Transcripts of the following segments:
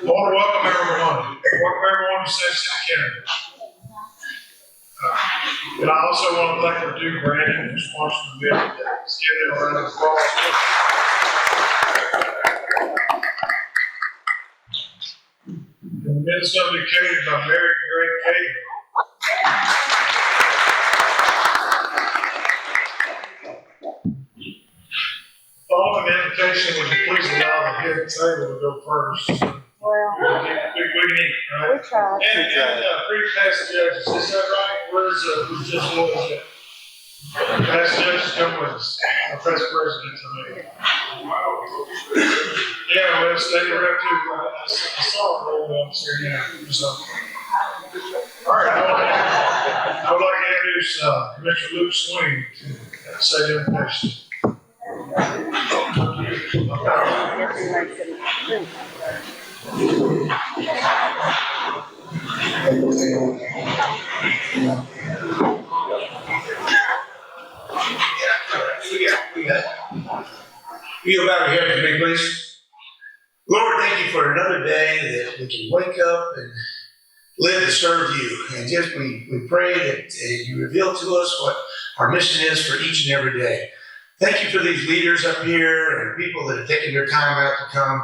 I want to welcome everyone. Welcome everyone to San Jacinto County. And I also want to thank our Duke Brandon for sponsoring the meeting today. Let's give them a round of applause. And the minute's going to be catered by Mary Gray Cater. Following the invitation, would you please allow the head table to go first? Well, we tried. And pre-past judges, is that right? Where's just what is it? Past judges come with us. Our past president tonight. Yeah, well, state rep too. I saw it roll down here now. So. All right, I would like to introduce Commissioner Luke Swing to say the invitation. You bow your head for me, please. Lord, thank you for another day that we can wake up and live to serve you. And just we pray that you reveal to us what our mission is for each and every day. Thank you for these leaders up here and people that have taken their time out to come.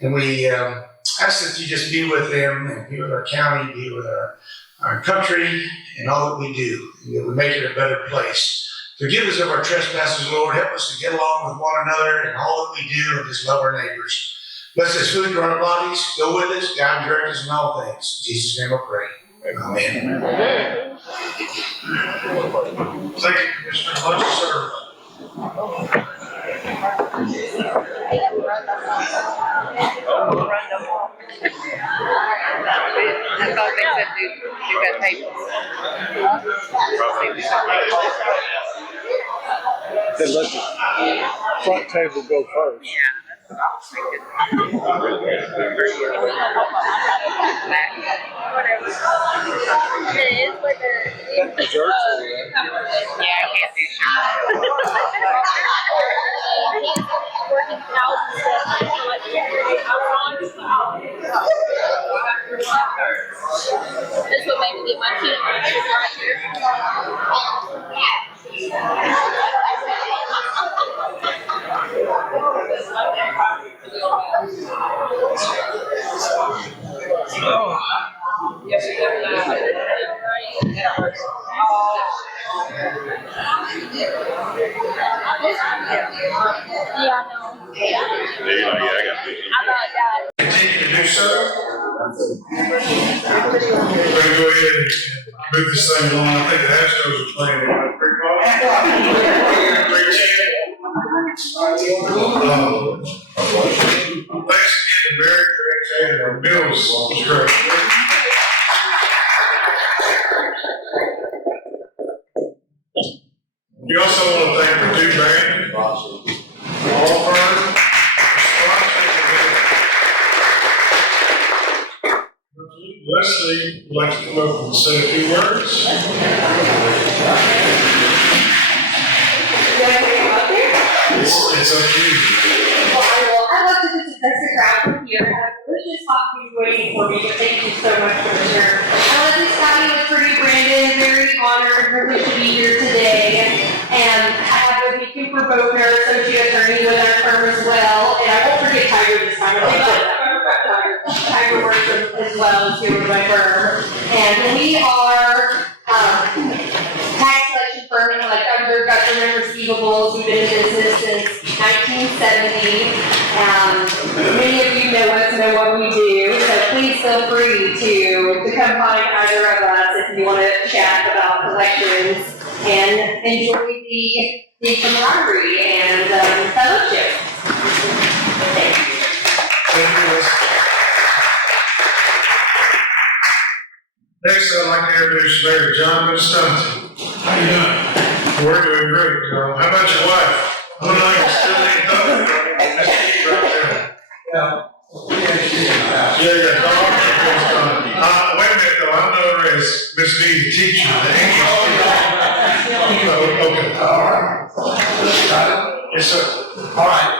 And we ask that you just be with them and be with our county, be with our country and all that we do, and that we make it a better place. Forgive us of our trespasses, Lord. Help us to get along with one another and all that we do and just love our neighbors. Bless this food to our bodies. Go with us, guide and direct us in all things. In Jesus' name I pray. Amen. Thank you, Commissioner. Much served. I thought they said do that table. Then let the front table go first. Yeah, that's what I was thinking. Whatever. That dessert's over there. Yeah, I can't do sure. This will make me get my kid right here. Oh. Continue to do so. We're going to go ahead and move this thing along. I think the Astros are playing it pretty well. Thanks again to Mary Gray and our Mills was great. We also want to thank Purdue Band, all of her. Leslie would like to come up and say a few words. It's up to you. I'd love to just address the crowd from here. I have delicious hot food waiting for me, but thank you so much for the shirt. I want to Scotty with Purdue Brandon, very honored and privileged to be here today. And I have with me Cooper Boker, associate attorney with our firm as well. And I won't forget Tiger this time. Tiger works as well as here with my firm. And we are tax collection firm and collect under government receivables. We've been in business since 1970. Many of you know us, know what we do, so please feel free to come find either of us if you want to chat about collections and enjoy the camaraderie and fellowship. Thank you. Thank you. Next, I'd like to introduce Mayor John Mustonte. How you doing? We're doing great, John. How about your wife? Well, I still ain't done. Yeah, dog. Wait a minute, though. I know her as Miss B, the teacher, the English teacher. Okay. All right. Yes, sir. All right.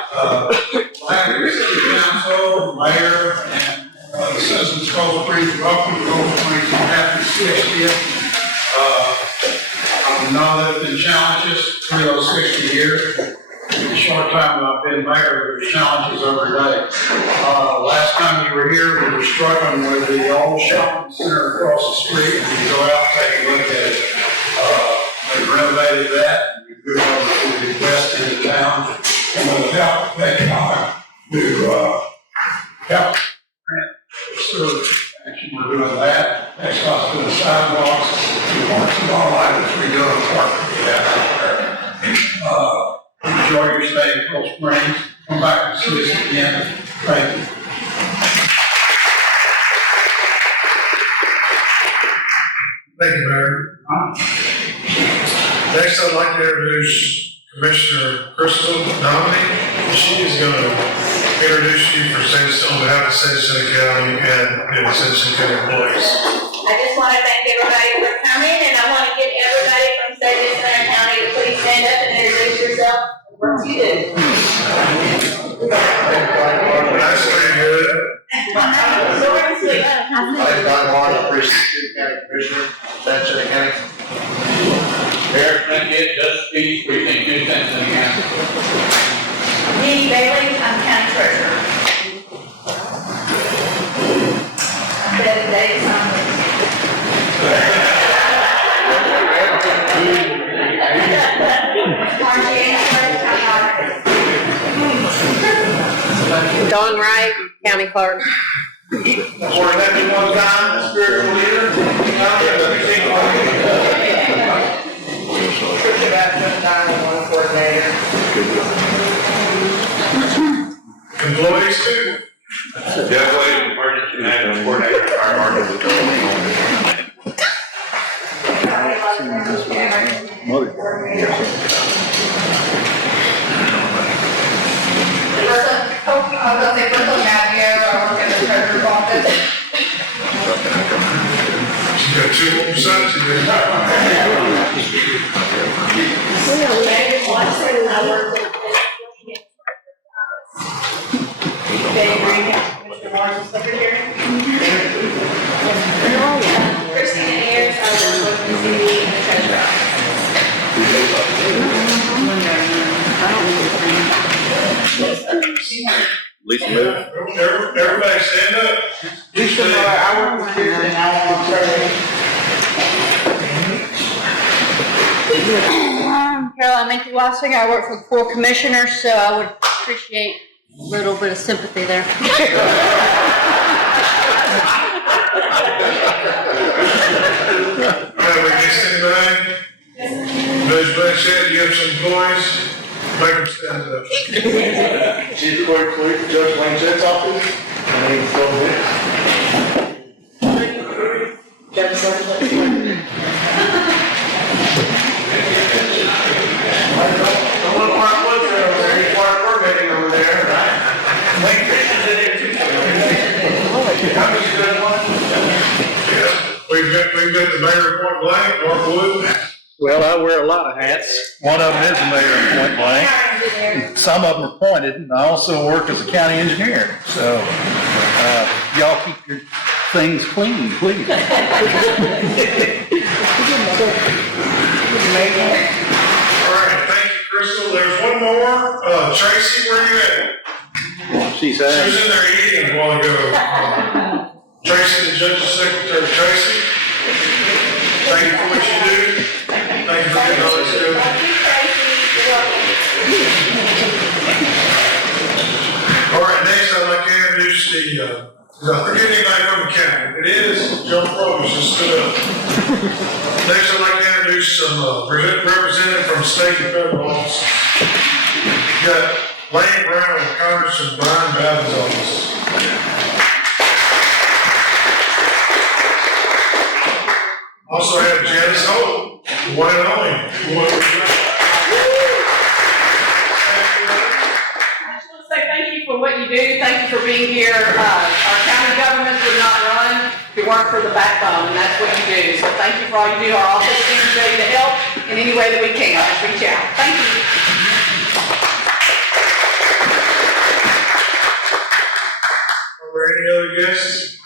City Council, Mayor, and Cold Springs, welcome to Cold Springs, happy 60th. I know there's been challenges through those 60 years. In the short time that I've been mayor, there's challenges every day. Last time you were here, we were struggling with the old shopping center across the street. And you go out and take a look at it. They renovated that. We moved over to the west end of town. And with help, Detcog to help grant sewer action. We're doing that. Next off to the sidewalks. We want some all items we do in the park. Enjoy your stay in Cold Springs. Come back and see us again. Thank you. Thank you, Mayor. Next, I'd like to introduce Commissioner Crystal Dominic. She is going to introduce you on behalf of San Jacinto County and the San Jacinto County employees. I just want to thank everybody for coming, and I want to get everybody from San Jacinto County to please stand up and introduce yourself and what you do. Nice to meet you. Short and sweet. I'm Don Warren, Appreciate County Commissioner, San Jacinto County. Eric Blanket, Dust Peace, Precinct 2, San Jacinto County. Dee Bailey, I'm County Treasurer. Beth Davis, I'm Dawn Wright, County Clerk. For that one time, the spiritual leader. Tricia Baptist, 911 Coordinator. Employees too. Jeff Williams, Emergency Management Coordinator, Fire Marshal. I was gonna say, Bristol Navio, I work in the treasurer's office. She's got 2 more sons in there. David Watson, I work in Betty Green, Commissioner Morris, Secretary. Christy Ayers, I work with the CD and the treasurer. Lisa Miller. Everybody stand up. Lisa Miller, I work with you, and I want to Caroline Minky-Wassing, I work for the Corps of Commissioners, so I would appreciate a little bit of sympathy there. Against anybody? Judge Blanchett, you have some employees? Make them stand up. Chief Clerk, Judge Blanchett's office. My name is Sullivan. Judge Sullivan. I want Mark Woodson over there, he's Mark Permitting over there, right? Wayne Christian's in there too. How many you done one? Yeah, we've got the mayor of Point Blank, Mark Wood. Well, I wear a lot of hats. One of them is the mayor of Point Blank. Some of them are appointed, and I also work as a county engineer. So, y'all keep your things clean, please. All right, thank you, Crystal. There's one more. Tracy, where you at? She's She was in there eating a while ago. Tracy, the judge's secretary. Tracy, thank you for what you do. Thank you for getting all this done. All right, next I'd like to introduce I forget anybody from the county. It is Joe Probus just stood up. Next I'd like to introduce some representative from state and federal offices. We've got Lane Brown with Congressman Brian Bowden's office. Also have Janice Holt, the one and only. For what you do, thank you for being here. Our county governments would not run if it weren't for the backbone, and that's what you do. So thank you for all you do. Our office is ready to help in any way that we can. Just reach out. Thank you. Are there any other guests?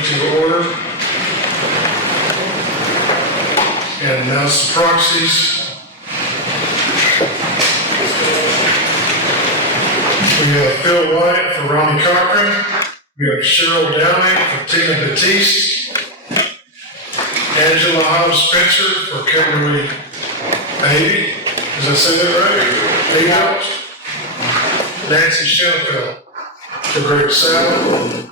meeting to order. And announce the proxies. We have Phil White for Ronnie Cochran. We have Cheryl Downing for Tina Batiste. Angela Hobbs Spencer for Kimberly Beatty. Did I say that right? Beatty Hobbs. Nancy Schoenfeld for Greg Saddle.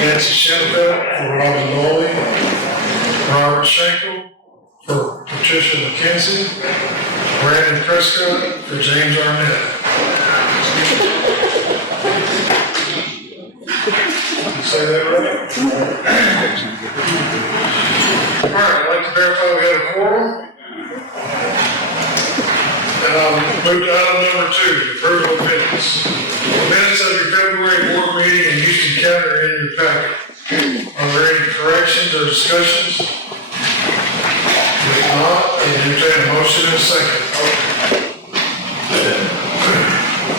Nancy Schoenfeld for Robin Lawley. Robert Schenkel for Patricia McKenzie. Brandon Prescott for James Arnett. Say that right? All right, I'd like to verify we have a quorum. And I'll move to item number 2, approval of minutes. The minutes of your February board meeting in Houston County are in your packet. Are there any corrections or discussions? If not, I entertain a motion in a second.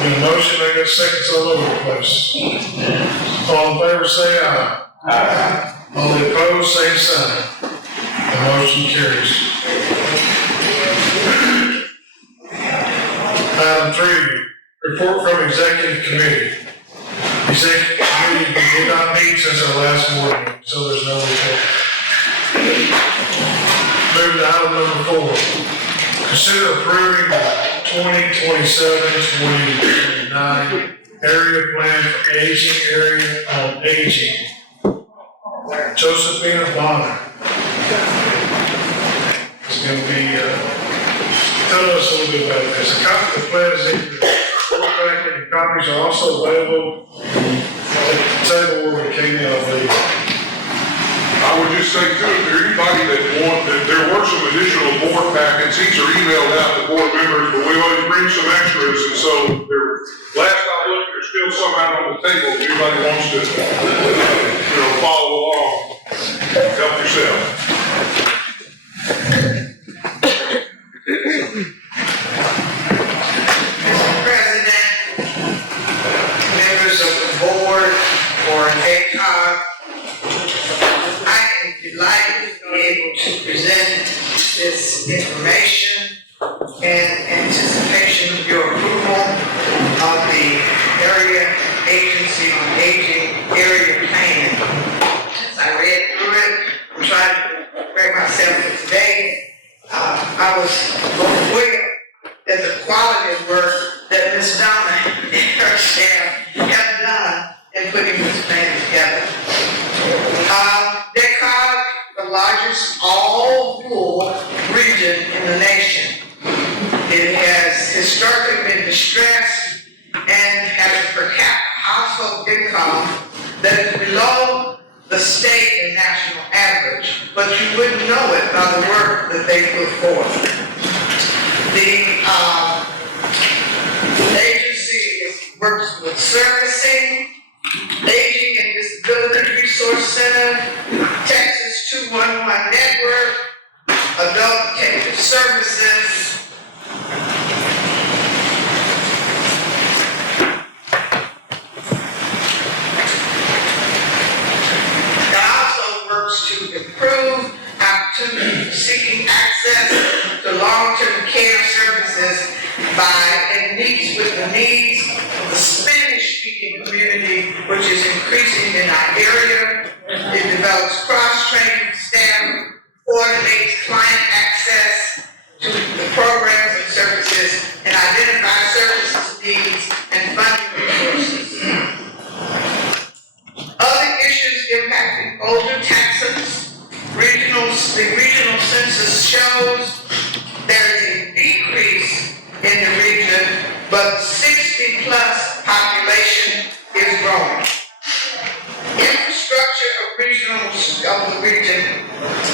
In a motion, I got seconds all over the place. All in favor, say aye. Aye. All opposed, same sign. The motion carries. Item 3, report from executive committee. Executive committee did not meet since our last morning, so there's no report. Move to item number 4. Consider approving the 2027-2029 area plan for area on aging. Josephina Bonner. It's going to be, tell us a little bit about this. A copy of the plan is in the packet, and copies are also available at the table where we came out of the. I would just say too, if there's anybody that there were some additional board packets, these are emailed out to board members, but we always bring some extras, and so last I looked, there's still some out on the table, if anybody wants to, follow along, help yourself. Mr. President, members of the board, or Detcog, I am delighted to be able to present this information in anticipation of your approval of the Area Agency on Aging area plan. As I read through it, I'm trying to prepare myself for today. I was aware that the quality of work that Ms. Donna and her staff have done in putting this plan together. Detcog, the largest all-rural region in the nation. It has historically been distressed and has a per capita household income that is below the state and national average, but you wouldn't know it by the work that they put forth. The agency works with servicing, Aging and Disability Resource Center, Texas 211 Network, Adult Protective Services, it also works to improve opportunity for seeking access to long-term care services and meets with the needs of the Spanish-speaking community, which is increasing in our area. It develops cross-training staff, coordinates client access to the programs and services, and identifies services needs and funding resources. Other issues impacting older Texans, the regional census shows there is a decrease in the region, but 60-plus population is growing. Infrastructure of the region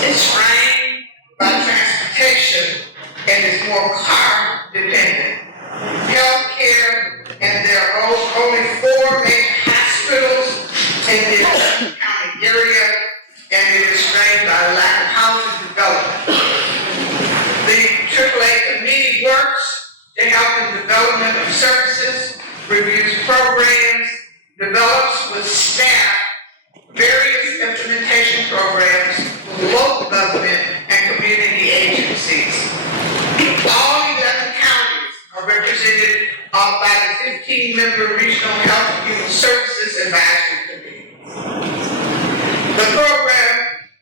is strained by transportation and is more car dependent. Healthcare, and there are only 4 major hospitals in the county area, and it is strained by lack of housing development. The AAA committee works to help in development of services, reviews programs, develops with staff 8-member Regional Health and Human Services Advisory Committee. The program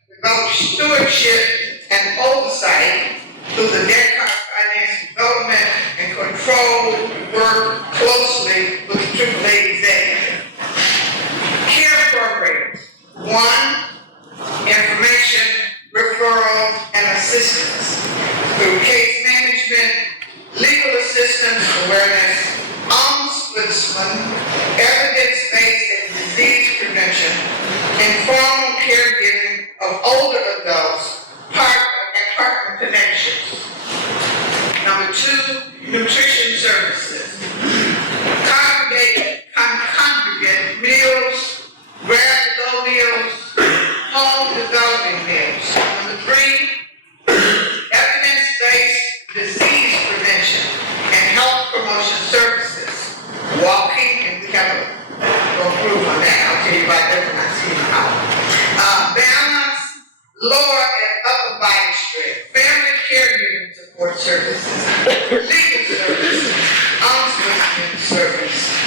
develops stewardship and oversight through the Detcog Finance Development and Control, work closely with the AAA executive. Care programs. 1, information, referral, and assistance through case management, legal assistance, awareness, ombudsman, evidence-based and disease prevention, informal caregiving of older adults, partner connections. Number 2, nutrition services. Congregate meals, grab-and-go meals, home developing meals. Number 3, evidence-based disease prevention and health promotion services. Walking, and we have a proof on that. I'll tell you about that when I see it out. Balance, lower and upper body strength, family caregiving support services, legal services, ombudsman service.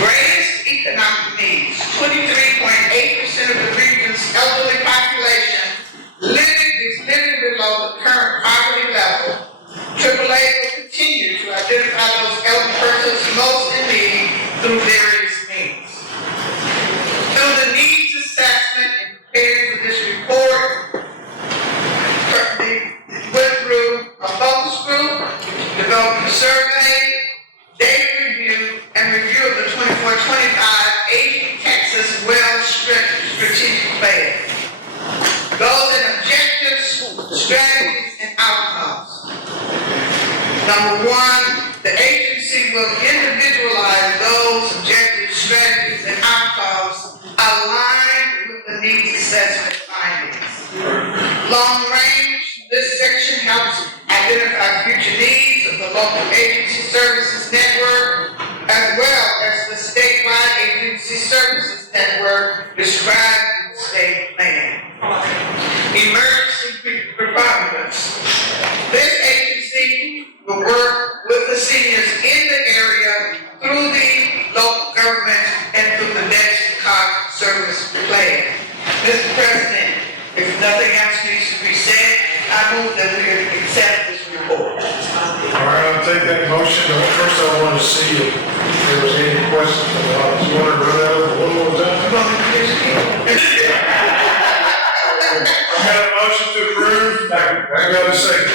Greatest economic needs, 23.8% of the region's elderly population is living below the current poverty level. AAA will continue to identify those elderly persons most in need through various means. Through the needs assessment and preparing for this report, went through a focus group, developed a survey, data review, and review of the 24-25 Aging Texas Well Strategic Plan. Goals and objectives, strategies, and outcomes. Number 1, the agency will individualize those objectives, strategies, and outcomes aligned with the needs assessment findings. Long range, this section helps identify future needs of the local agency services network, as well as the statewide agency services network described in the state plan. Emergency preparedness. This agency will work with the seniors in the area through the local government and through the Detcog service plan. Mr. President, if nothing else needs to be said, I move that we accept this report. All right, I'll take that motion. First, I want to see if there was any questions. I was wondering where that was. One more time. I got a motion to approve. I got a second.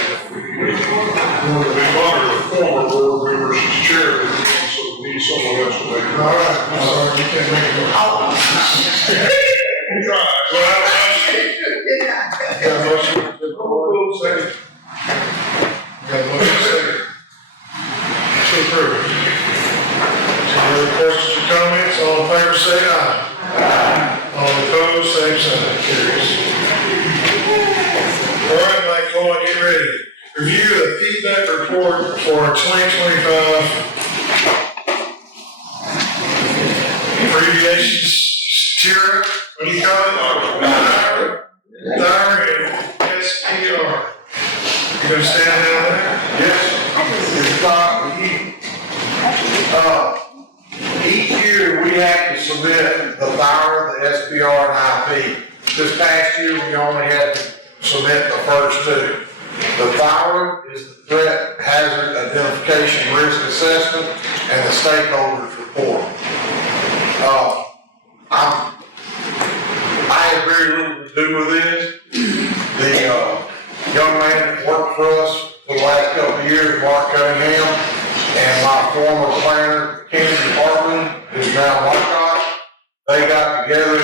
We honored the former board member, she's chair of the meeting, so we need someone else to make it. All right, I'm sorry, you can't make it. Try. Well, I have a motion. Got a motion to approve, second. Got a motion, second. To approve. Any other questions or comments? All in favor, say aye. Aye. All opposed, same sign. Carries. All right, Mike, go on, get ready. Review the feedback report for 2025 abbreviations, TIRA, what do you call it? Diary, SPR. You gonna stand down there? Yes. Each year we have to submit the FIRA, the SPR, and IP. This past year we only had to submit the first 2. The FIRA is the Threat Hazard Identification Risk Assessment and the Stakeholders Report. I have very little to do with this. The young man that worked for us for the last couple of years, Mark Cunningham, and my former planner, Kenny Department, who's now Marcotte, they got together,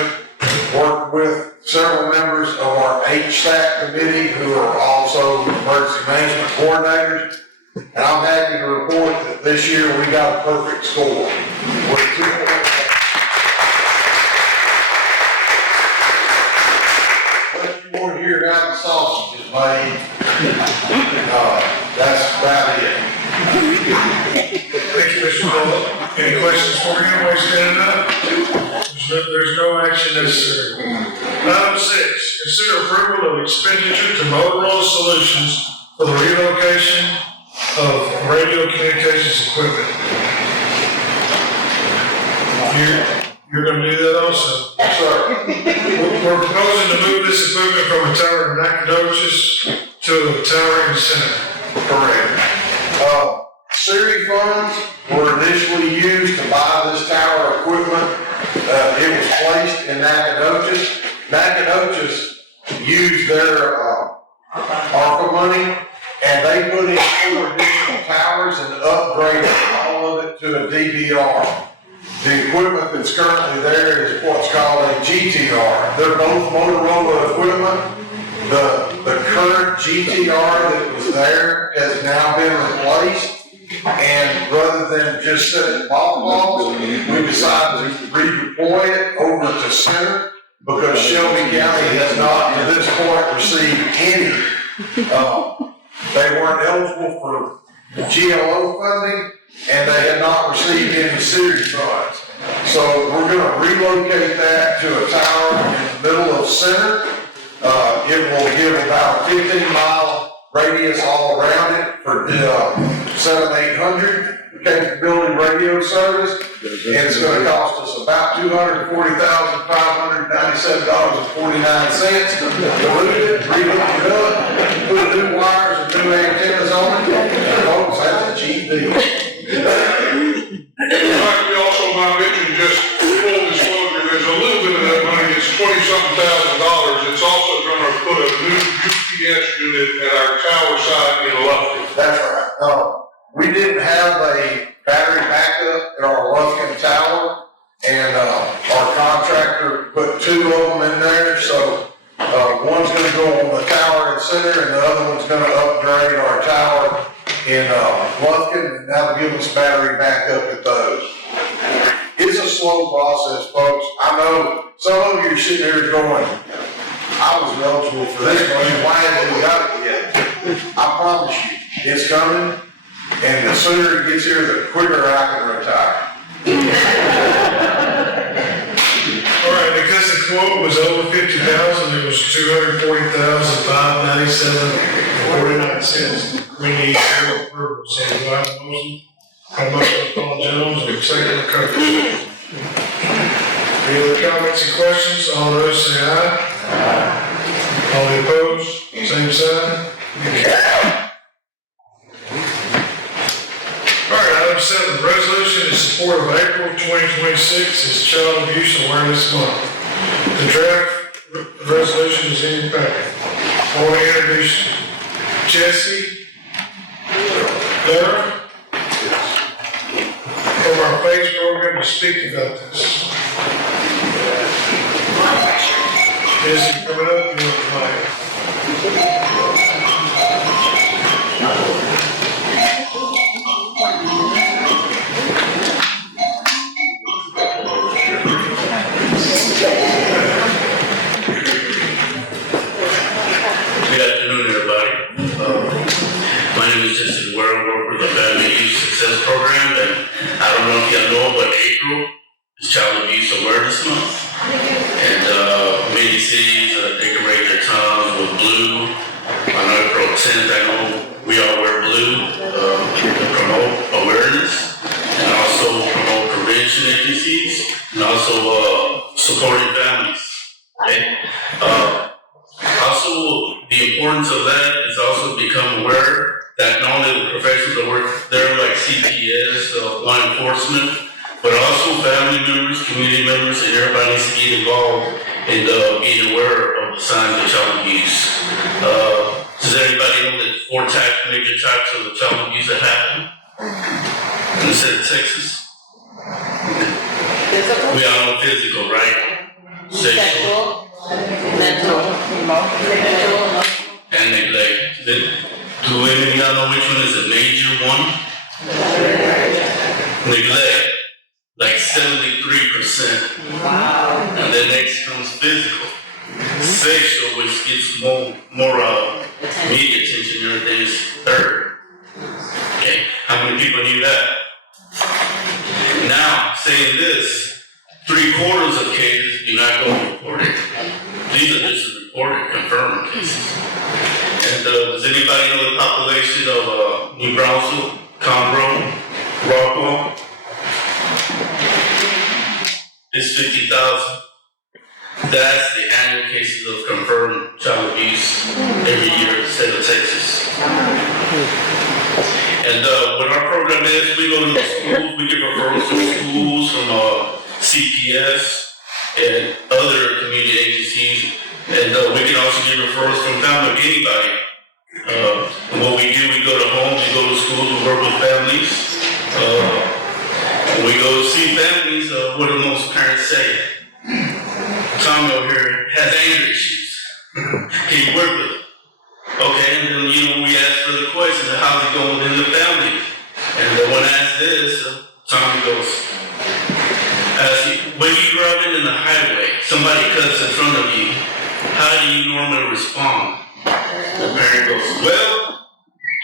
worked with several members of our HSAT committee who are also emergency management coordinators. And I'm happy to report that this year we got a perfect score. We're 2.8. But you want to hear how the sausage is made, that's about it. Thank you, Mr. Bullock. Any questions for you? Everybody standing up? There's no action necessary. Item 6, consider approval of expenditure to Motorola Solutions for the relocation of radio communications equipment. You're gonna do that also? Yes, sir. We're proposing to move this equipment from a tower in Nacogdoches to a tower in the center. Correct. City funds were initially used to buy this tower equipment. It was placed in Nacogdoches. Nacogdoches used their, ARPA money, and they put in 4 additional towers and upgraded all of it to a DVR. The equipment that's currently there is what's called a GTR. They're both Motorola equipment. The current GTR that was there has now been replaced. And rather than just set it mothballs, we decided to redeploy it over to center because Shelby County has not to this point received any, they weren't eligible for GLO funding and they had not received any series funds. So we're gonna relocate that to a tower in the middle of center. It will give about a 15-mile radius all around it for 7,800 capability radio service. And it's gonna cost us about $240,597.49 to move it, rehook it up, put new wires and new antennas on it, and folks, that's a cheap deal. We also might mention, just full disclosure, there's a little bit of that money, it's $20-something thousand. It's also gonna put a new UPS unit at our tower site in Lufkin. That's right. We didn't have a battery backup at our Lufkin tower, and our contractor put 2 of them in there, so one's gonna go on the tower in center, and the other one's gonna upgrade our tower in Lufkin, and that'll give us battery backup at those. It's a slow process, folks. I know some of you are sitting here going, I was eligible for this money, why haven't we got it yet? I promise you, it's coming, and the sooner it gets here, the quicker I can retire. All right, because the quote was over 50,000, it was 240,597.49. We need your approval, so do I have a motion? A motion by Paul Jones and a second by Curtis. Any other comments and questions? All those say aye. All opposed, same sign. All right, item 7, resolution in support of April 2026 is Child Abuse Awareness Month. The draft resolution is in your packet. I want to introduce Jesse Lara from our PACE program to speak about this. Jesse, coming up, you want the mic? Good afternoon, everybody. My name is Jesse Ware. I work with the Family Youth Success Program, and I don't know if y'all know, but April is Child Abuse Awareness Month. And many cities decorate their towns with blue. On April 10th, I know we all wear blue to promote awareness and also promote prevention agencies and also supporting families. Okay? Also, the importance of that is also become aware that not only the professionals that work there, like CPS, law enforcement, but also family members, community members, and everybody needs to get involved in being aware of the signs of child abuse. Does everybody know that 4 major types of child abuse that happen in the state of Texas? We all know physical, right? Sexual. Mental, emotional, and neglect. Do any of y'all know which one is a major one? Neglect, like 73%. Wow. And then next comes physical. Sexual, which gets more media attention and everything, is third. Okay, how many people knew that? Now, saying this, 3/4 of cases do not go reported. These are just reported, confirmed cases. And does anybody know the population of New Brunswick, Conroe, Rockwell? is 50,000. That's the annual cases of confirmed child abuse every year in the state of Texas. And what our program is, we go to the schools, we get referrals from schools, from CPS, and other community agencies. And we can also get referrals from family, anybody. And what we do, we go to homes, we go to schools, we work with families. When we go see families, what do most parents say? Tommy over here has anger issues. Can you work with him? Okay, and then we ask for the question, how's it going within the family? And then when I ask this, Tommy goes, when you're driving in the highway, somebody cuts in front of you, how do you normally respond? The parent goes, well,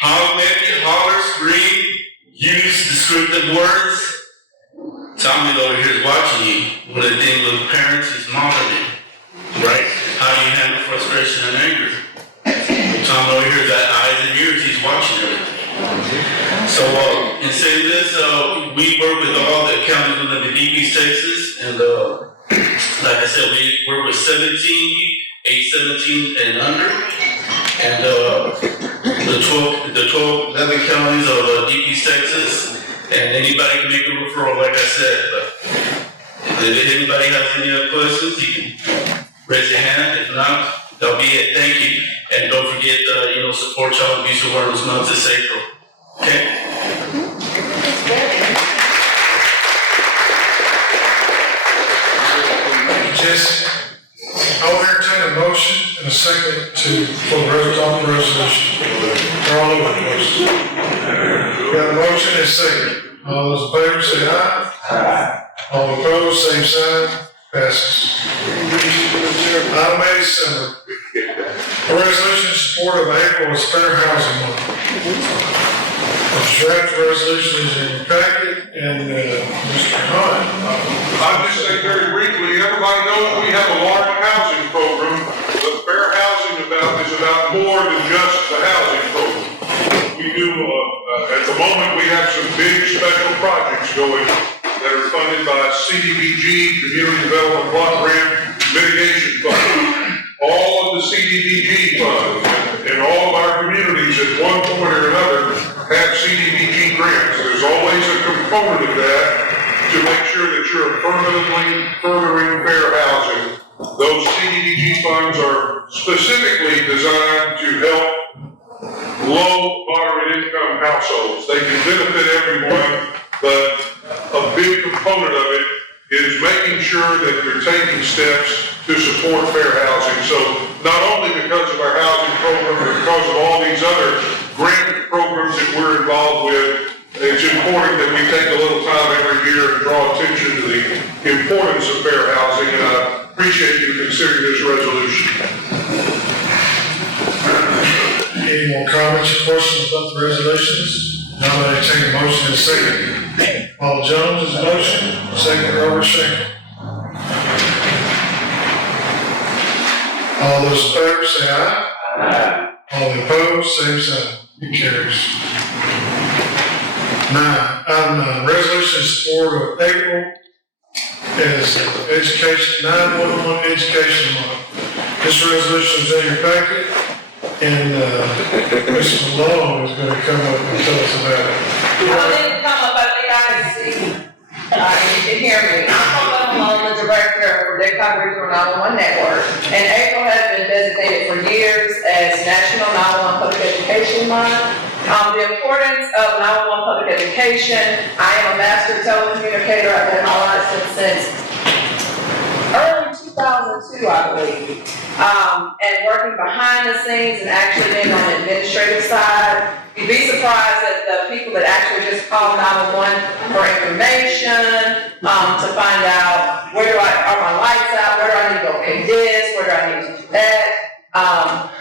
holler, scream, use descriptive words. Tommy over here is watching you. One of the things with parents is modeling, right? How do you handle frustration and anger? Tommy over here got eyes and ears, he's watching everything. So, in saying this, we work with all the counties within the Deep East Texas, and like I said, we work with age 17 and under, and the 11 counties of Deep East Texas. And anybody can make a referral, like I said. But if anybody has any other questions, you can raise your hand. If not, that'll be it. Thank you. And don't forget, support Child Abuse Awareness Month this April. Okay? Jesse, I'll entertain a motion and a second for the resolution. They're all over the place. We have a motion and a second. All those in favor say aye. Aye. All opposed, same sign. Passes. Item 87. A resolution in support of April as Fair Housing Month. The draft resolution is in your packet, and Mr. Hunt. I'll just say very briefly, everybody knows we have a large housing program, but Fair Housing is about more than just the housing program. We do, at the moment, we have some big special projects going that are funded by CDBG, Community Development Block Grant Mitigation Fund. All of the CDBG funds in all of our communities at one point or another have CDBG grants. There's always a component of that to make sure that you're permanently furthering fair housing. Those CDBG funds are specifically designed to help low, moderate income households. They can benefit everyone, but a big component of it is making sure that you're taking steps to support fair housing. So not only because of our housing program, but because of all these other grant programs that we're involved with, it's important that we take a little time every year and draw attention to the importance of fair housing, and I appreciate you considering this resolution. Any more comments or questions about the resolutions? Now I entertain a motion and a second. Paul Jones is motion, second Robert Schenkel. All those in favor say aye. Aye. All opposed, same sign. It carries. 9, item 9, resolution in support of April as education, 911 education month. This resolution is in your packet, and Mr. Malone is going to come up and tell us about it. I didn't come up, I think I see. You can hear me. I'm Malone, the director for Detcog Regional 911 Network. And April has been designated for years as National 911 Public Education Month. The importance of 911 public education. I am a master telecommunicator. I've had my license since early 2002, I believe. And working behind the scenes and actually being on the administrative side. You'd be surprised at the people that actually just call 911 for information, to find out are my lights out, where do I need to go pay this, where do I need to do that.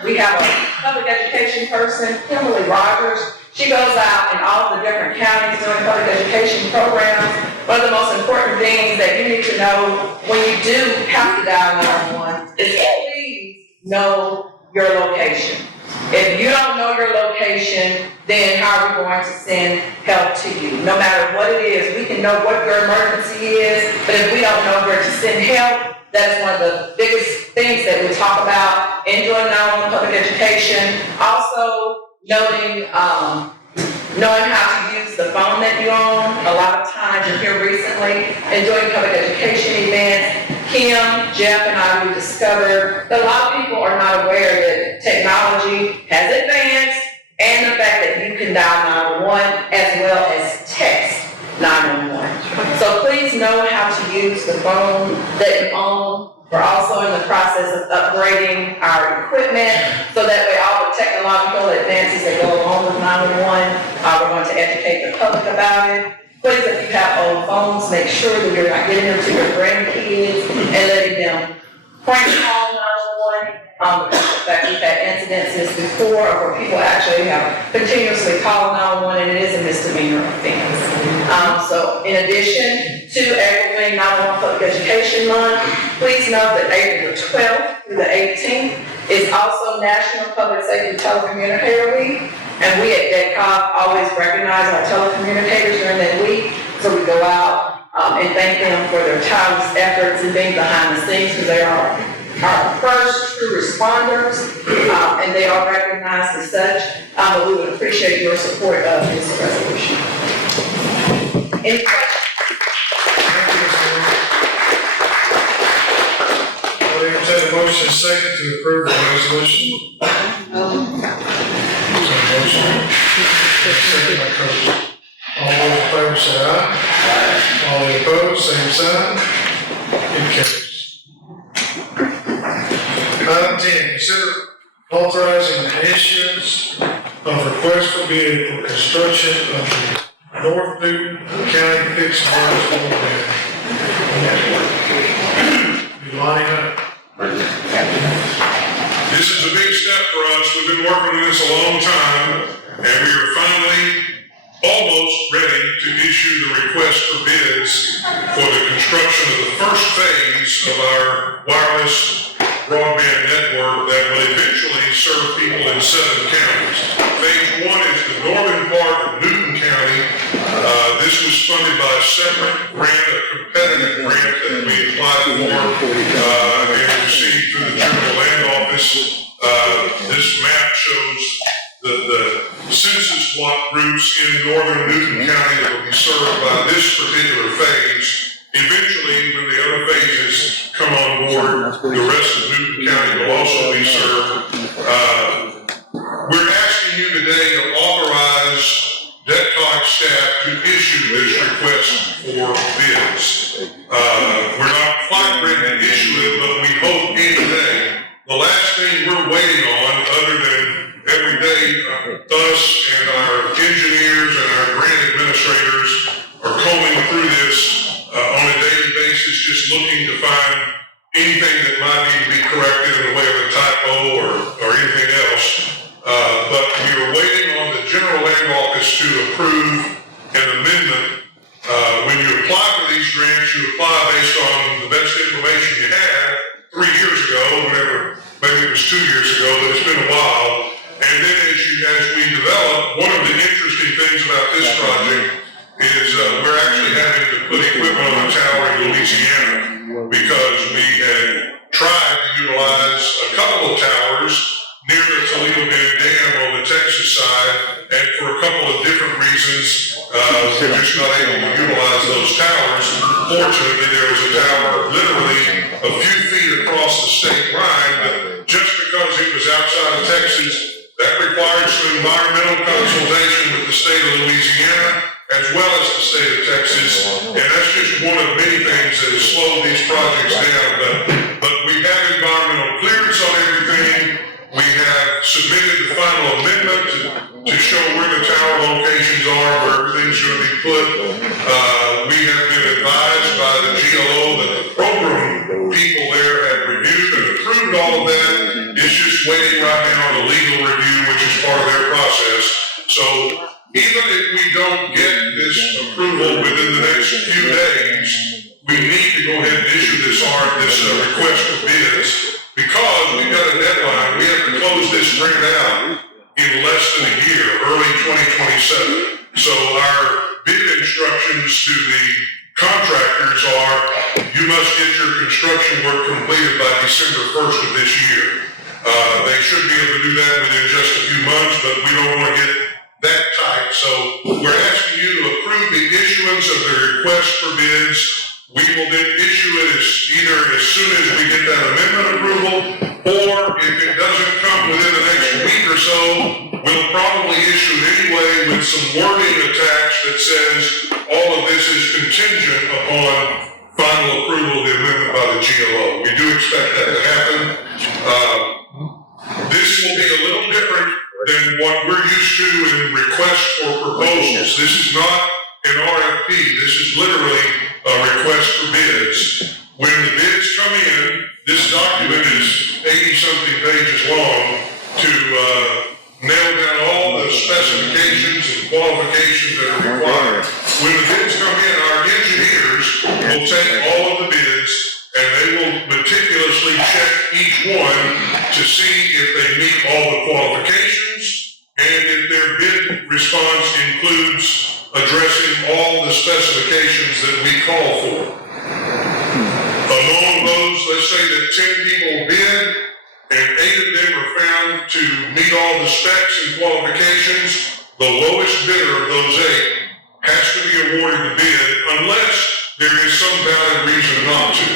We have a public education person, Kimberly Rogers. She goes out in all the different counties doing public education programs. One of the most important things that you need to know when you do have to dial 911 is please know your location. If you don't know your location, then how are we going to send help to you? No matter what it is, we can know what your emergency is, but if we don't know where to send help, that's one of the biggest things that we talk about in doing 911 public education. Also, knowing how to use the phone that you own. A lot of times, and here recently, in doing public education events, Kim, Jeff, and I, we discovered that a lot of people are not aware that technology has advanced and the fact that you can dial 911 as well as text 911. So please know how to use the phone that you own. We're also in the process of upgrading our equipment so that way all the technological advances that go along with 911, we're going to educate the public about it. Please, if you have old phones, make sure that you're not getting them to your grandkids and letting them prank call 911. Because in fact, we've had incidences before where people actually have continuously called 911 and it is a misdemeanor offense. So in addition to April being 911 Public Education Month, please note that April the 12th through the 18th is also National Public Safety Telecommunicator Week. And we at Detcog always recognize our telecommunicators during that week. So we go out and thank them for their tireless efforts and being behind the scenes because they are our first true responders, and they are recognized as such, but we would appreciate your support of this resolution. Any questions? I'll entertain a motion second to approve the resolution. Motion. Second by Coach. All those in favor say aye. All opposed, same sign. It carries. Item 10, consider authorizing the issuance of request for bid for construction of the North Newton County Fixed Wireless Broadband Network. You lining up? This is a big step for us. We've been working on this a long time, and we are finally almost ready to issue the request for bids for the construction of the first phase of our wireless broadband network that will eventually serve people in 7 counties. Phase 1 is the northern part of Newton County. This was funded by a separate grant, a competitive grant that we applied for and received through the General Land Office. This map shows the census block groups in northern Newton County that will be served by this particular phase. Eventually, when the other phases come on board, the rest of Newton County will also be served. We're asking you today to authorize Detcog staff to issue this request for bids. We're not quite ready to issue it, but we hope any day. The last thing we're waiting on, other than every day, us and our engineers and our grant administrators are combing through this on a daily basis, just looking to find anything that might need to be corrected in the way of a typo or anything else. But we were waiting on the General Land Office to approve an amendment. When you apply for these grants, you apply based on the best information you had 3 years ago, whenever, maybe it was 2 years ago, but it's been a while. And then as we develop, one of the interesting things about this project is we're actually having to put equipment on a tower in Louisiana because we had tried to utilize a couple of towers near the Toledo Bend Dam on the Texas side, and for a couple of different reasons, we're just not able to utilize those towers. Fortunately, there was a tower literally a few feet across the state line, but just because it was outside of Texas, that required some environmental consultation with the state of Louisiana, as well as the state of Texas, and that's just one of many things that has slowed these projects down. But we have environmental clearance on everything. We have submitted the final amendment to show where the tower locations are, where everything's going to be put. We have been advised by the GLO that the program people there have reviewed and approved all of that. It's just waiting right now on a legal review, which is part of their process. So even if we don't get this approval within the next few days, we need to go ahead and issue this request for bids because we've got a deadline. We have to close this grant out in less than a year, early 2027. So our bid instructions to the contractors are, you must get your construction work completed by December 1st of this year. They should be able to do that within just a few months, but we don't want to get that tight. So we're asking you to approve the issuance of the request for bids. We will then issue it either as soon as we get that amendment approval, or if it doesn't come within the next week or so, we'll probably issue it anyway with some wording attached that says all of this is contingent upon final approval of the amendment by the GLO. We do expect that to happen. This will be a little different than what we're used to in requests for proposals. This is not an RFP. This is literally a request for bids. When the bids come in, this document is 80-something pages long to nail down all the specifications and qualifications that are required. When the bids come in, our engineers will take all of the bids and they will meticulously check each one to see if they meet all the qualifications and if their bid response includes addressing all the specifications that we call for. Among those, let's say that 10 people bid and 8 of them are found to meet all the specs and qualifications, the lowest bidder of those 8 has to be awarded the bid unless there is some valid reason not to.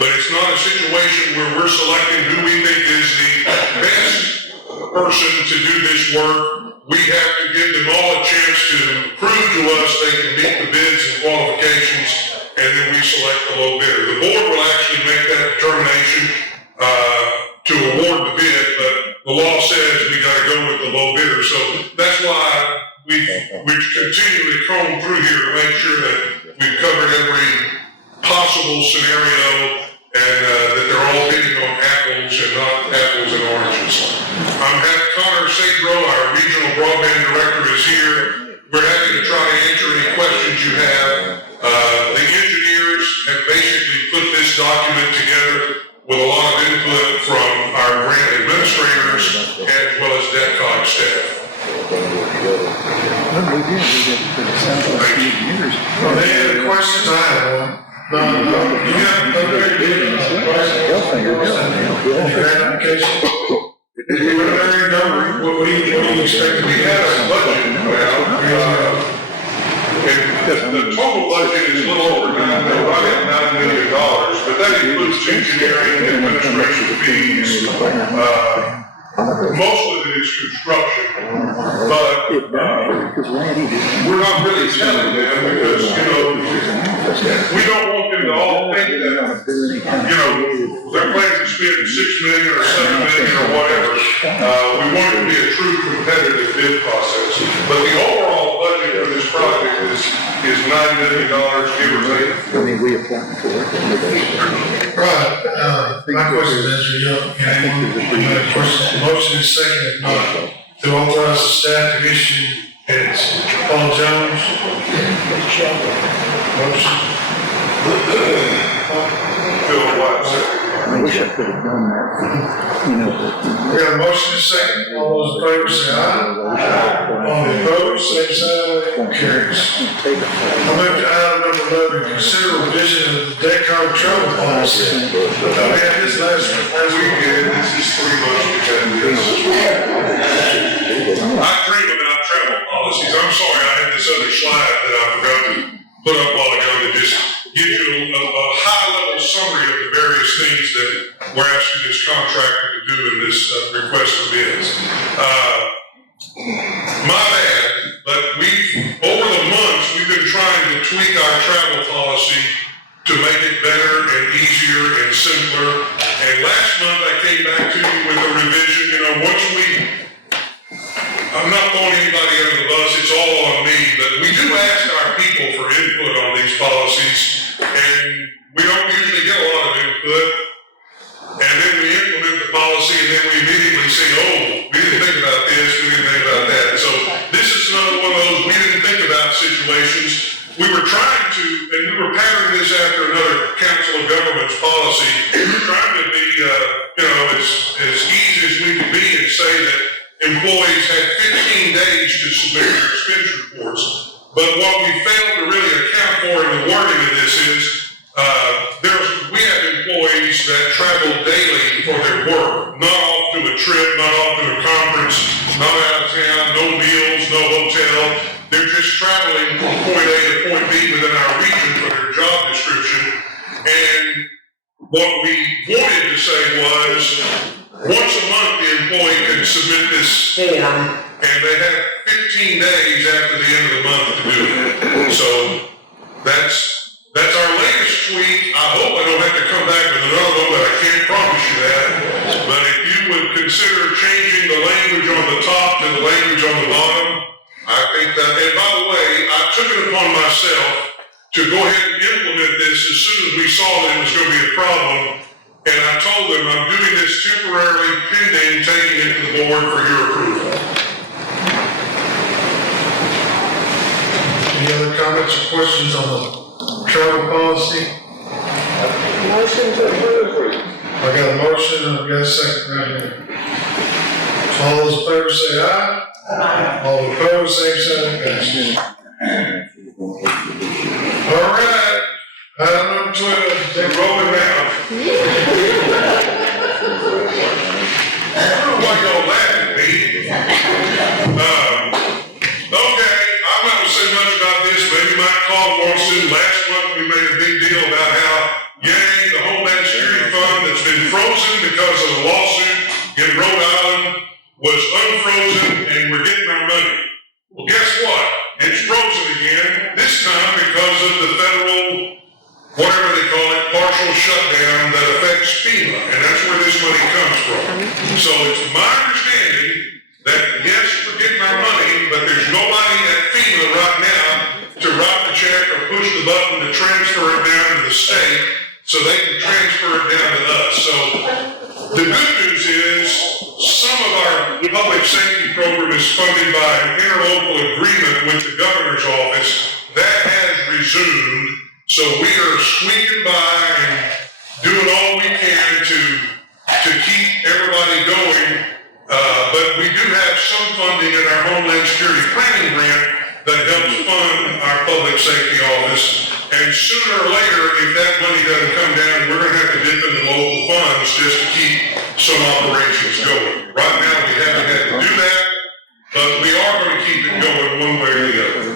But it's not a situation where we're selecting who we think is the best person to do this work. We have to give them all a chance to prove to us they can meet the bids and qualifications, and then we select the low bidder. The board will actually make that determination to award the bid, but the law says we gotta go with the low bidder. So that's why we continually comb through here to make sure that we've covered every possible scenario and that they're all bidding on apples and not apples and oranges. Connor Sadro, our regional broadband director, is here. We're happy to try to answer any questions you have. The engineers have basically put this document together with a lot of input from our grant administrators as well as Detcog staff. Any other questions? I have one. You have grant application? Preliminary number, what do you expect? We have a budget, and the total budget is a little over $9 million, but that includes engineering and administration fees. Most of it is construction, but we're not really telling them because, we don't want them to all think that, they're planning to spend $6 million or $7 million or whatever. We want it to be a true competitive bid process. But the overall budget for this project is $9 million, give or take. We applied for it. Right, my question is, any question, motion is second, if not, to authorize the staff to issue, it's Paul Jones. Motion. Phil White, second. I wish I could have done that, We have a motion is second, all those in favor say aye. All opposed, same sign, carries. I move to item number 11, consider revision of the Detcog travel policy. We had this last week. This is 3 months ago. I dream about travel policies. I'm sorry, I had this other slide that I forgot to put up a while ago that just gives you a high-level summary of the various things that we're asking this contractor to do in this request for bids. My bad, but over the months, we've been trying to tweak our travel policy to make it better and easier and simpler. And last month, I came back to you with a revision. I'm not throwing anybody under the bus, it's all on me, but we do ask our people for input on these policies, and we don't usually get a lot of input. And then we implement the policy, and then we immediately say, oh, we didn't think about this, we didn't think about that. So this is another one of those we didn't think about situations. We were trying to, and we were patterning this after another Council of Governments policy. We were trying to be, as easy as we could be and say that employees had 15 days to submit their expense reports. But what we failed to really account for in the wording of this is, we have employees that travel daily for their work, not off to a trip, not off to a conference, not out of town, no meals, no hotel. They're just traveling from point A to point B within our region for their job description. And what we wanted to say was, once a month the employee can submit this form, and they have 15 days after the end of the month to do it. So that's our latest tweak. I hope I don't have to come back with another one, but I can't promise you that. But if you would consider changing the language on the top to the language on the bottom, I think that, and by the way, I took it upon myself to go ahead and implement this as soon as we saw that it was going to be a problem. And I told them I'm doing this temporarily pending taking it to the board for your approval. Any other comments or questions on the travel policy? Motion to approve. I got a motion, and I've got a second right here. So all those in favor say aye. Aye. All opposed, same sign, passes. All right, item number 12, They're rolling now. I don't know why y'all laughing at me. Okay, I'm not gonna say much about this. Maybe Mike Call wants to. Last month we made a big deal about how, yay, the Homeland Security Fund that's been frozen because of a lawsuit in Rhode Island was unfrozen and we're getting our money. Well, guess what? It's frozen again, this time because of the federal, whatever they call it, partial shutdown that affects FEMA, and that's where this money comes from. So it's my understanding that, yes, we're getting our money, but there's nobody at FEMA right now to write the check or push the button to transfer it down to the state so they can transfer it down to us. So the good news is some of our public safety program is funded by an interlocal agreement with the governor's office. That has resumed, so we are squeaking by and doing all we can to keep everybody going. But we do have some funding in our Homeland Security Planning Grant that helps fund our public safety office. And sooner or later, if that money doesn't come down, we're gonna have to dip into local funds just to keep some operations going. Right now, we haven't had to do that, but we are gonna keep it going one way or the other.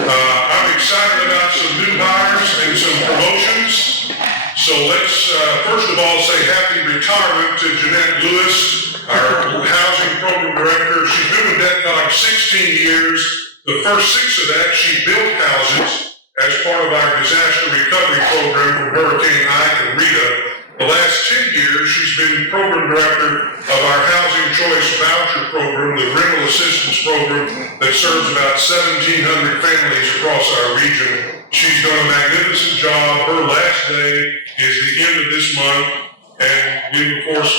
I'm excited about some new hires and some promotions. So let's, first of all, say happy retirement to Janette Lewis, our housing program director. She's been with Detcog 16 years. The first 6 of that, she built houses as part of our disaster recovery program from Hurricane Ike and Rita. The last 10 years, she's been program director of our Housing Choice Voucher Program, the rental assistance program that serves about 1,700 families across our region. She's done a magnificent job. Her last day is the end of this month, and we, of course,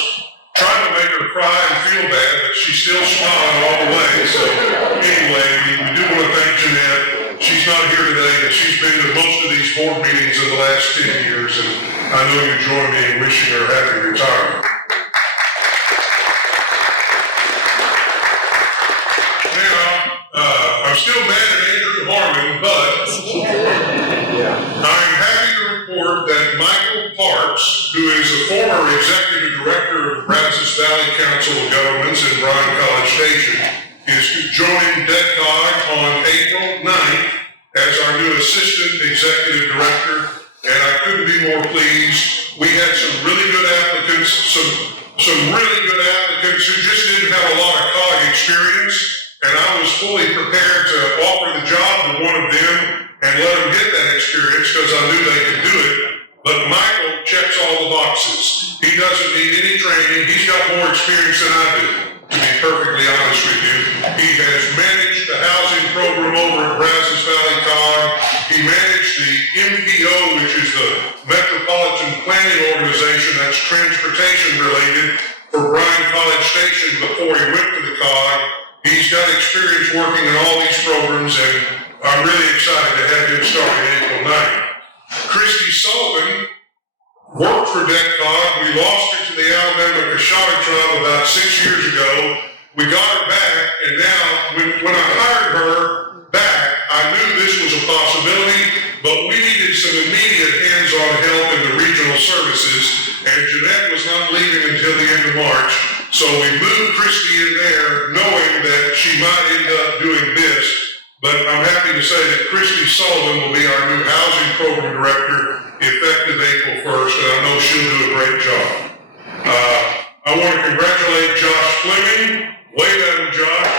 trying to make her cry and feel bad, but she's still smiling all the way. So anyway, we do want to thank Janette. She's not here today, but she's been to most of these board meetings in the last 10 years, and I know you join me in wishing her happy retirement. Now, I'm still mad at Andrew Harmon, but I'm happy to report that Michael Parks, who is a former executive director of the Brazos Valley Council of Governments in Bryan College Station, is joining Detcog on April 9th as our new assistant executive director, and I couldn't be more pleased. We had some really good applicants, some really good applicants who just didn't have a lot of COG experience, and I was fully prepared to offer the job to one of them and let them get that experience because I knew they could do it. But Michael checks all the boxes. He doesn't need any training. He's got more experience than I do, to be perfectly honest with you. He has managed the housing program over at Brazos Valley COG. He managed the MPO, which is the Metropolitan Planning Organization, that's transportation related, for Bryan College Station before he went to the COG. He's got experience working in all these programs, and I'm really excited to have him starting April 9th. Christy Sullivan worked for Detcog. We lost her to the Alabama-Coushatta tribe about 6 years ago, we got her back, and now, when I hired her back, I knew this was a possibility, but we needed some immediate hands-on help in the regional services, and Janette was not leaving until the end of March, so we moved Christy in there, knowing that she might end up doing this, but I'm happy to say that Christy Sullivan will be our new housing program director effective April 1st, and I know she'll do a great job. I want to congratulate Josh Fleming. Wave at him, Josh.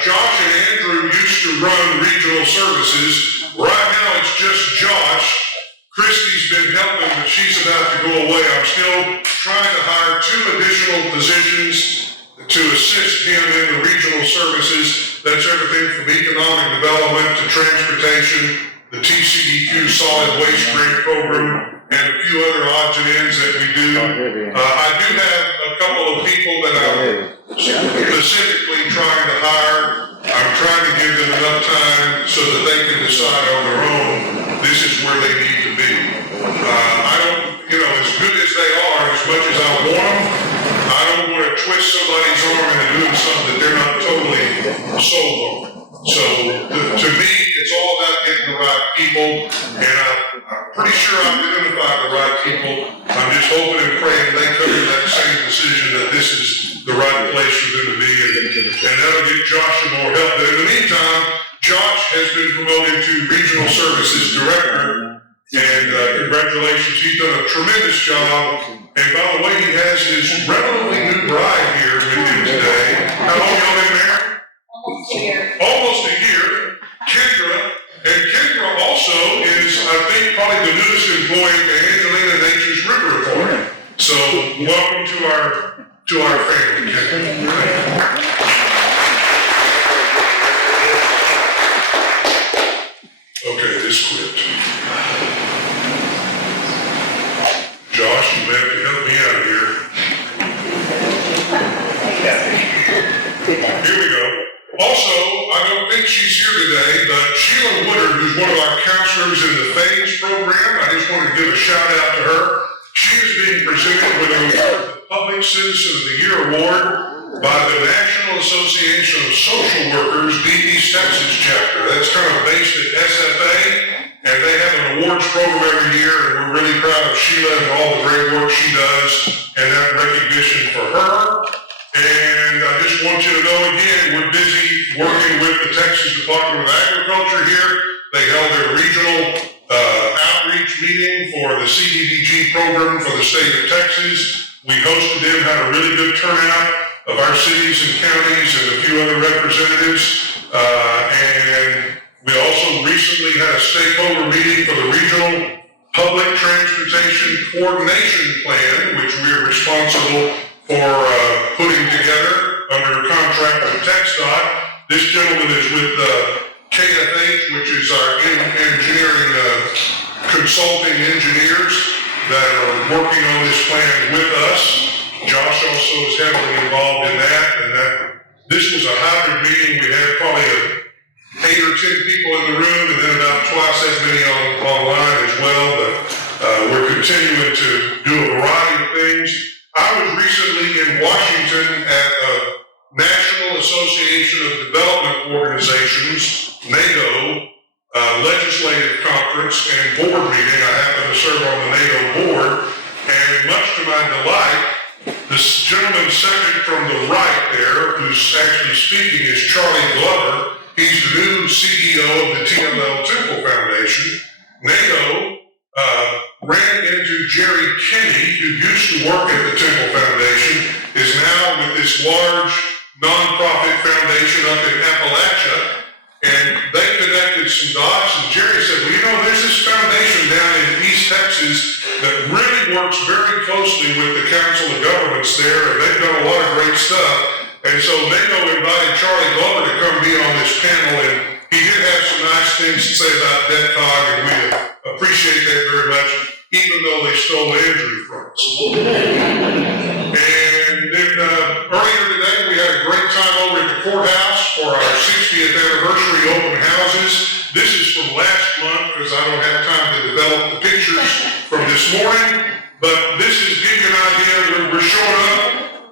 Josh and Andrew used to run regional services. Right now, it's just Josh. Christy's been helping, but she's about to go away. I'm still trying to hire 2 additional positions to assist him in the regional services. That's everything from economic development to transportation, the TCEQ solid waste grant program, and a few other odds and ends that we do. I do have a couple of people that I'm specifically trying to hire. I'm trying to give them enough time so that they can decide on their own, this is where they need to be. I don't, as good as they are, as much as I want them, I don't want to twist somebody's arm into doing something that they're not totally sold on. So, to me, it's all about getting the right people, and I'm pretty sure I've identified the right people. I'm just hoping and praying they come to that same decision that this is the right place for them to be, and that'll get Josh some more help. But in the meantime, Josh has been promoted to Regional Services Director, and congratulations, he's done a tremendous job. And by the way, he has his relatively new bride here with him today. How long y'all been married? Almost a year. Kendra, and Kendra also is, I think, probably the newest employee at Angelina Nature's River Report. So, welcome to our family, Kendra. Okay, this quit. Josh, you may have to help me out here. Here we go. Also, I don't think she's here today, but Sheila Woodard, who's one of our counselors in the FADES program, I just want to give a shout out to her. She is being presented with an award, the Public Citizen of the Year Award by the National Association of Social Workers, East Texas chapter. That's kind of based at SFA, and they have an awards program every year, and we're really proud of Sheila and all the great work she does, and that recognition for her. And I just want you to know again, we're busy working with the Texas Department of Agriculture here. They held their regional outreach meeting for the CDBG program for the state of Texas. We hosted them, had a really good turnout of our cities and counties and a few other representatives. And we also recently had a stakeholder meeting for the regional public transportation coordination plan, which we are responsible for putting together under a contract with TxDOT. This gentleman is with KFH, which is our engineering consulting engineers that are working on this plan with us. Josh also is heavily involved in that, and this was a hybrid meeting. We had probably 8 or 10 people in the room, and then about twice as many online as well. But we're continuing to do a variety of things. I was recently in Washington at a National Association of Development Organizations, NATO, legislative conference and board meeting. I happen to serve on the NATO board, and much to my delight, this gentleman second from the right there, who's actually speaking, is Charlie Glover. He's the new CEO of the TML Temple Foundation. NATO ran into Jerry Kinney, who used to work at the Temple Foundation, is now with this large nonprofit foundation up in Appalachia, and they connected some dots, and Jerry said, well, there's this foundation down in East Texas that really works very closely with the Council of Governments there, and they've done a lot of great stuff. And so NATO invited Charlie Glover to come be on this panel, and he did have some nice things to say about Detcog, and we appreciate that very much, even though they stole Andrew from us. And then earlier today, we had a great time over at the courthouse for our 60th anniversary open houses. This is from last month, because I don't have time to develop the pictures from this morning, but this is give you an idea. We're showing up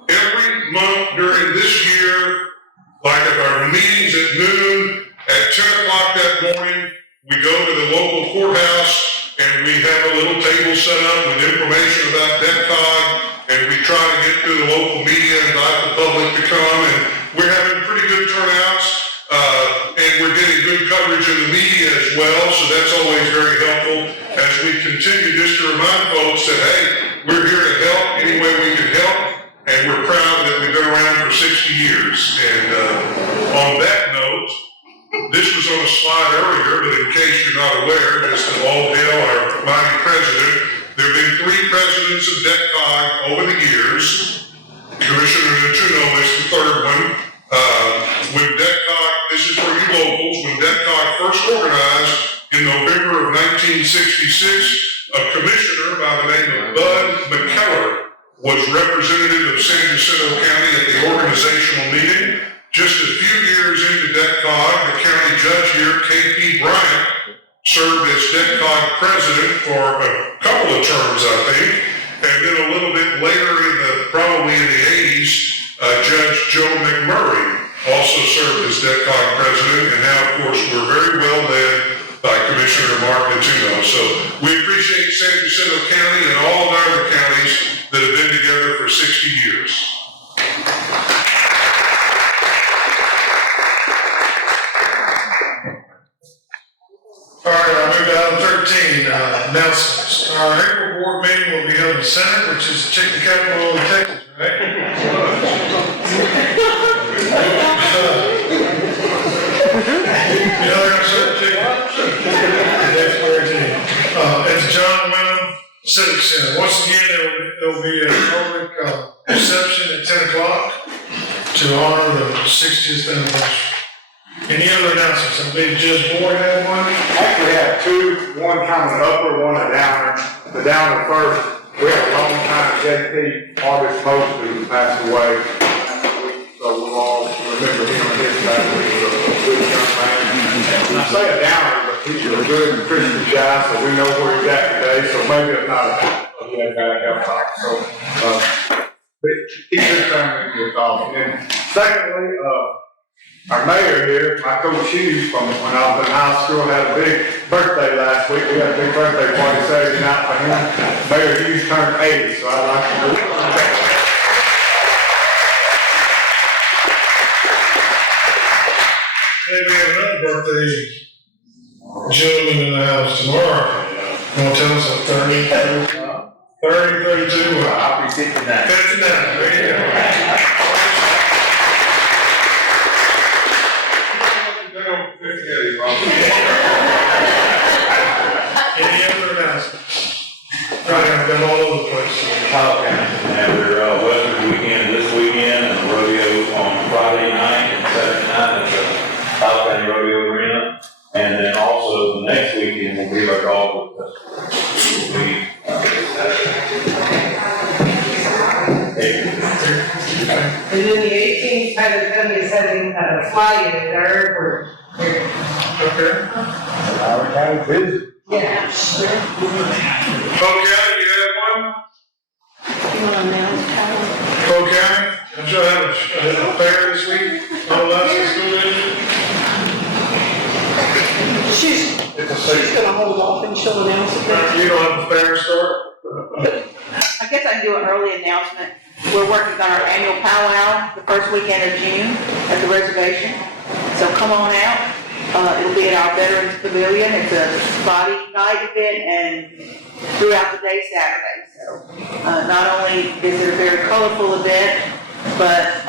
every month during this year, like at our meetings at noon, at 10 o'clock that morning, we go to the local courthouse and we have a little table set up with information about Detcog, and we try to get to the local media, invite the public to come, and we're having pretty good turnouts, and we're getting good coverage in the media as well, so that's always very helpful as we continue just to remind folks that, hey, we're here to help any way we can help, and we're proud that we've been around for 60 years. And on that note, this was on a slide earlier, but in case you're not aware, just to all hail our mighty president, there have been 3 presidents of Detcog over the years. Commissioner Natuno is the 3rd one. When Detcog, this is for you locals, when Detcog first organized in November of 1966, a commissioner by the name of Bud McCeller was representative of San Jacinto County at the organizational meeting. Just a few years into Detcog, the county judge here, K.P. Bryant, served as Detcog president for a couple of terms, I think. And then a little bit later, probably in the 80s, Judge Joe McMurray also served as Detcog president. And now, of course, we're very well led by Commissioner Mark Natuno. So we appreciate San Jacinto County and all of our other counties that have been together for 60 years. All right, I'll move to item 13, announcements. Our April board meeting will be held in the Senate, which is the chicken capital of Texas, right? You know they're gonna serve chicken? That's where it's in. At the John Wenham Civic Center. Once again, there will be a public reception at 10 o'clock to honor the 60th anniversary. Any other announcements? I believe Judge Boyd had one. Actually have 2, one kind of an upper, one a downer. The downer first, we have a long time JP August Mosley who passed away last week, so we'll all remember him and his family. He was a good young man. And I say a downer, but he's a good Christian guy, so we know where he's at today, so maybe it's not a downer, but he had back up top. So, keep his family in your thoughts. And then secondly, our mayor here, my coach Hughes from when I was in high school, had a big birthday last week. We had a big birthday party Saturday night for him. Mayor Hughes turned 80, so I'd like to do it. Hey, we have another birthday gentleman in the house tomorrow. You want to tell us what 30, 32? I'll be 59. 59, there you go. Any other announcements? Right, I've got all over the place. County have their Western weekend this weekend and rodeo on Friday night and Saturday night at the Powell County Rodeo Arena. And then also the next weekend will be our dog festival. Will be And then the 18th, Tyler County is having a fly-in at our airport. Okay. Our county busy. Yeah, sure. Okay, you have one? Okay, I'm sure I had a fair this week. All last school district. She's gonna hold off and she'll announce it. You don't have a fair start? I guess I can do an early announcement. We're working on our annual powwow the first weekend of June at the reservation. So come on out. It'll be at our Veterans Pavilion. It's a Friday night event and throughout the day Saturday. So not only is it a very colorful event, but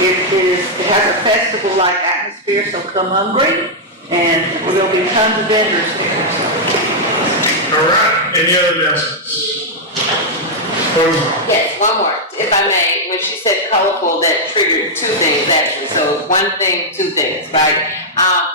it has a festival-like atmosphere. So come hungry, and there'll be tons of vendors there. So. All right, any other announcements? Yes, one more, if I may. When she said colorful, that triggered 2 things actually. So 1 thing, 2 things, right?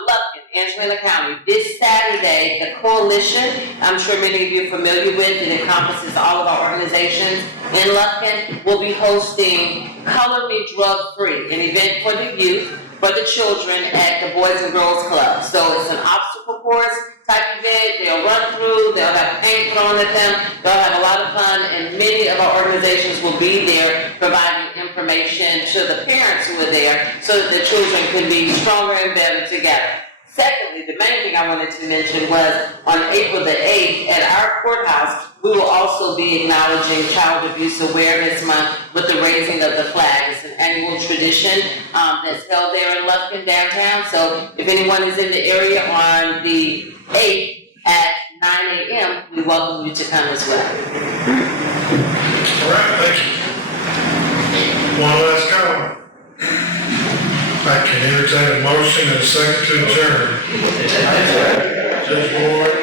Lufkin, Angelina County, this Saturday, the coalition, I'm sure many of you are familiar with, it encompasses all of our organizations in Lufkin, will be hosting Color Me Drug Free, an event for the youth, for the children at the Boys and Girls Club. So it's an obstacle course type event. They'll run through, they'll have paint thrown at them, they'll have a lot of fun, and many of our organizations will be there providing information to the parents who are there so that the children can be stronger and better together. Secondly, the main thing I wanted to mention was on April the 8th at our courthouse, we will also be acknowledging Child Abuse Awareness Month with the raising of the flag. It's an annual tradition that's held there in Lufkin downtown. So if anyone is in the area on the 8th at 9 a.m., we welcome you to come as well. All right, thank you. One last comment. I can entertain a motion and a second to adjourn. Judge Ward,